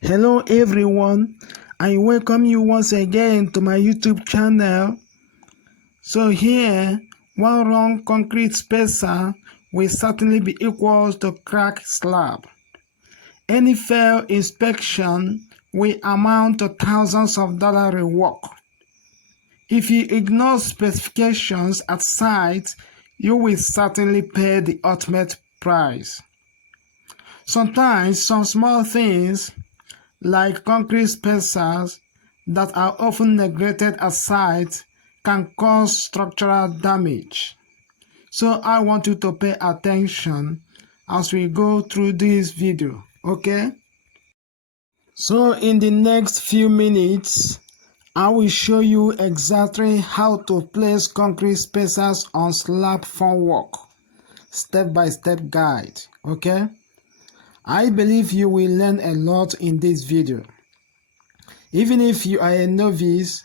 Hello everyone, I welcome you once again to my YouTube channel. So here, one wrong concrete spacer will certainly be equal to cracked slab. Any failed inspection will amount to thousands of dollars rework. If you ignore specifications at site, you will certainly pay the ultimate price. Sometimes some small things like concrete spacers that are often neglected at site can cause structural damage. So I want you to pay attention as we go through this video, okay? So in the next few minutes, I will show you exactly how to place concrete spacers on slab formwork, step-by-step guide, okay? I believe you will learn a lot in this video. Even if you are a novice,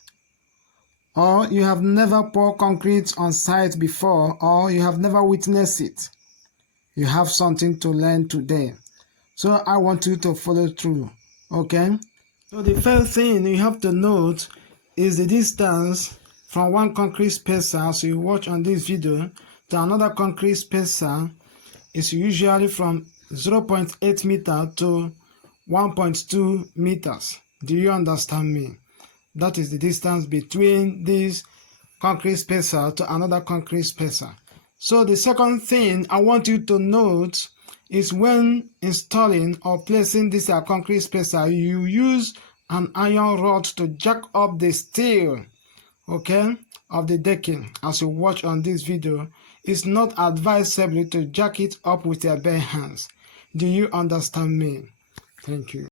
or you have never poured concrete on site before, or you have never witnessed it, you have something to learn today. So I want you to follow through, okay? So the first thing you have to note is the distance from one concrete spacer, as you watch on this video, to another concrete spacer is usually from 0.8 meter to 1.2 meters. Do you understand me? That is the distance between this concrete spacer to another concrete spacer. So the second thing I want you to note is when installing or placing this concrete spacer, you use an iron rod to jack up the steel, okay, of the decking. As you watch on this video, it's not advisable to jack it up with your bare hands. Do you understand me? Thank you.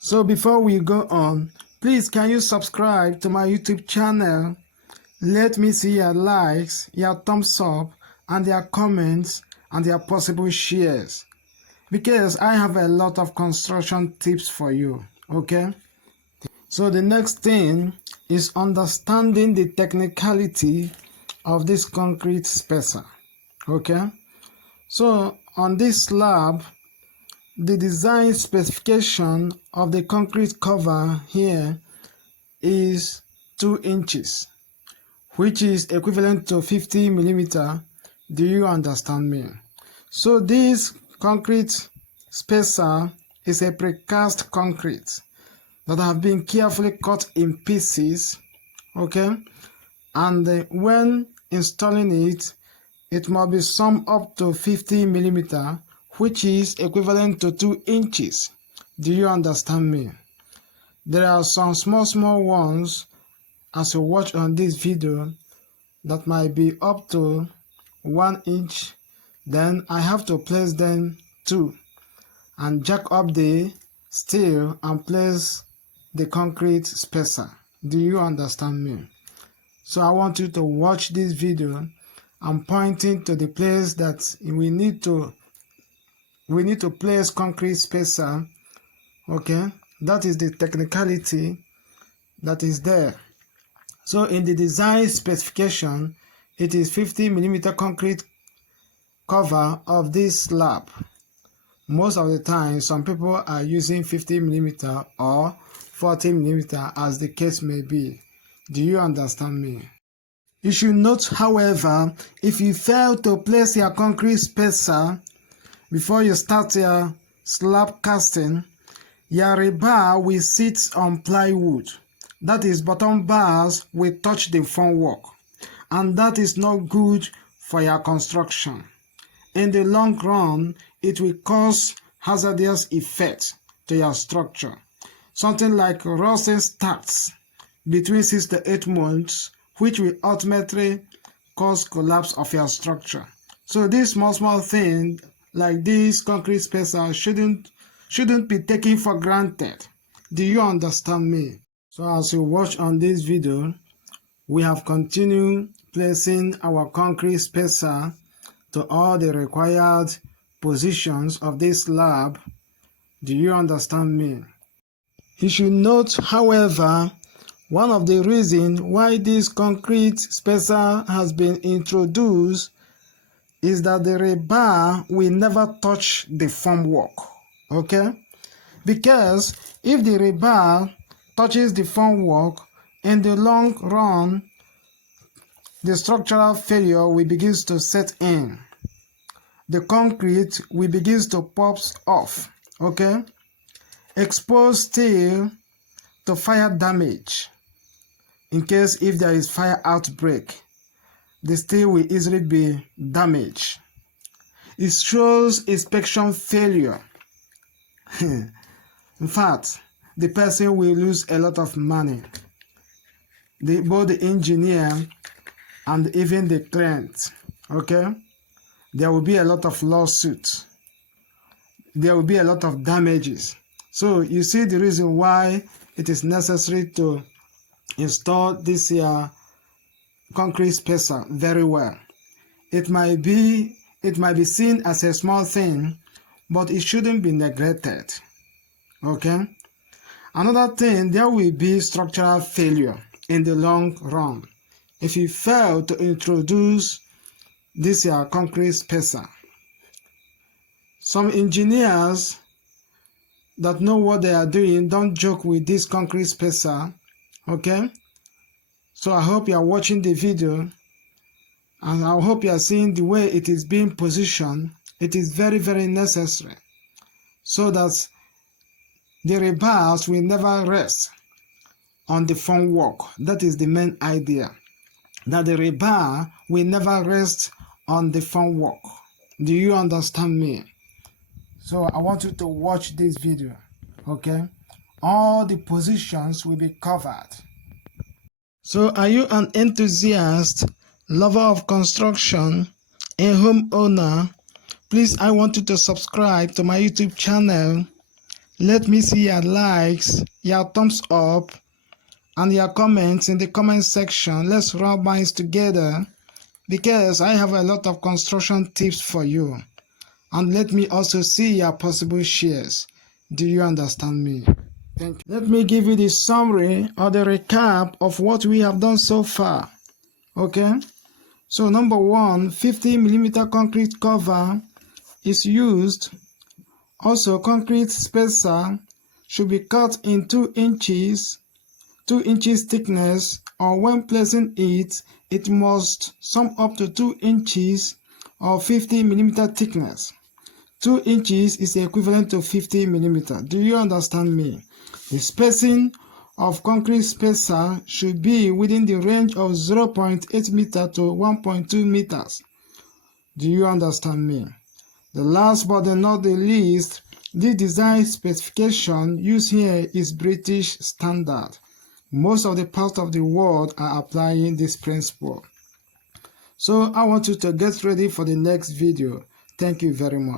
So before we go on, please can you subscribe to my YouTube channel? Let me see your likes, your thumbs up, and your comments, and your possible shares. Because I have a lot of construction tips for you, okay? So the next thing is understanding the technicality of this concrete spacer, okay? So on this slab, the design specification of the concrete cover here is 2 inches, which is equivalent to 50 millimeter. Do you understand me? So this concrete spacer is a precast concrete that have been carefully cut in pieces, okay? And when installing it, it must be summed up to 50 millimeter, which is equivalent to 2 inches. Do you understand me? There are some small ones, as you watch on this video, that might be up to 1 inch. Then I have to place them 2 and jack up the steel and place the concrete spacer. Do you understand me? So I want you to watch this video. I'm pointing to the place that we need to place concrete spacer, okay? That is the technicality that is there. So in the design specification, it is 50 millimeter concrete cover of this slab. Most of the time, some people are using 50 millimeter or 40 millimeter as the case may be. Do you understand me? You should note, however, if you fail to place your concrete spacer before you start your slab casting, your rebar will sit on plywood. That is, bottom bars will touch the formwork, and that is not good for your construction. In the long run, it will cause hazardous effects to your structure. Something like rusting starts between 6 to 8 months, which will ultimately cause collapse of your structure. So this small thing like this concrete spacer shouldn't be taken for granted. Do you understand me? So as you watch on this video, we have continued placing our concrete spacer to all the required positions of this slab. Do you understand me? You should note, however, one of the reasons why this concrete spacer has been introduced is that the rebar will never touch the formwork, okay? Because if the rebar touches the formwork, in the long run, the structural failure will begin to set in. The concrete will begin to pop off, okay? Expose steel to fire damage. In case if there is fire outbreak, the steel will easily be damaged. It shows inspection failure. In fact, the person will lose a lot of money. Both the engineer and even the client, okay? There will be a lot of lawsuits. There will be a lot of damages. So you see the reason why it is necessary to install this concrete spacer very well. It might be seen as a small thing, but it shouldn't be neglected. Okay? Another thing, there will be structural failure in the long run if you fail to introduce this concrete spacer. Some engineers that know what they are doing don't joke with this concrete spacer. Okay? So I hope you are watching the video, and I hope you are seeing the way it is being positioned. It is very, very necessary so that the rebars will never rest on the formwork. That is the main idea, that the rebar will never rest on the formwork. Do you understand me? So I want you to watch this video, okay? All the positions will be covered. So are you an enthusiast, lover of construction, a homeowner? Please, I want you to subscribe to my YouTube channel. Let me see your likes, your thumbs up, and your comments in the comment section. Let's rub minds together, because I have a lot of construction tips for you. And let me also see your possible shares. Do you understand me? Thank you. Let me give you the summary or the recap of what we have done so far. Okay? So number one, 50mm concrete cover is used. Also, concrete spacer should be cut in 2 inches thickness, or when placing it, it must sum up to 2 inches or 50mm thickness. 2 inches is equivalent to 50mm. Do you understand me? The spacing of concrete spacer should be within the range of 0.8 meter to 1.2 meters. Do you understand me? The last but not the least, the design specification used here is British standard. Most of the parts of the world are applying this principle. So I want you to get ready for the next video. Thank you very much.